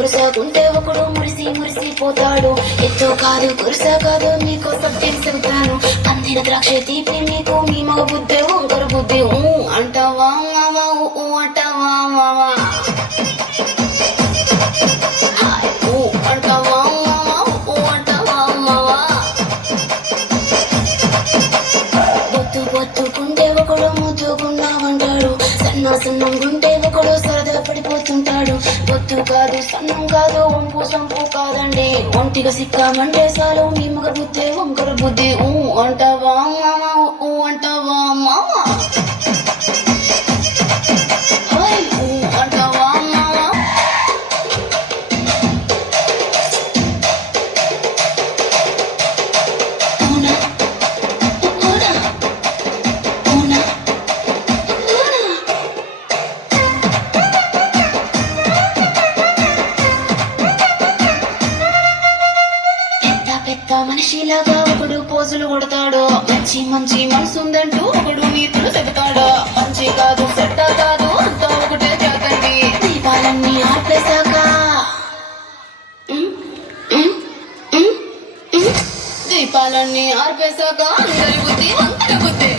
కురసాకుంటే ఒకడు మురిసి మురిసిపోతాడు. ఎత్తు కాదు కురసా కాదు మీకోసం చెబుతాను. అందిన ద్రాక్ష తీపి మీకు మీ మగ బుద్ధి వంకర బుద్ధి అంటావా మావా అంటావా మావా అంటావా మావా అంటావా మావా. బొత్తు బొత్తుకుంటే ఒకడు ముద్దుకున్నావంటాడు. సన్నం గుంటే ఒకడు సరదా పడిపోతుంటాడు. బొత్తు కాదు సన్నం కాదు వంపు సంపు కాదండి. ఒంటిగా సిక్కామంటే చాలు మీ మగ బుద్ధి వంకర బుద్ధి అంటావా మామా అంటావా మామా అంటావా మామా. అవునా అవునా అవునా పెద్ద మనిషిలాగా ఒకడు పోజులు కొడతాడు. మంచి మంచి మనసుందంటూ ఒకడు నీతులు చెబుతాడు. మంచి కాదు చెడ్డ కాదు అంతా ఒకటే జాతండి. దీపాలన్నీ ఆర్పేశాక దీపాలన్నీ ఆర్పేశాక అందరి బుద్ధి వంకర బుద్ధి.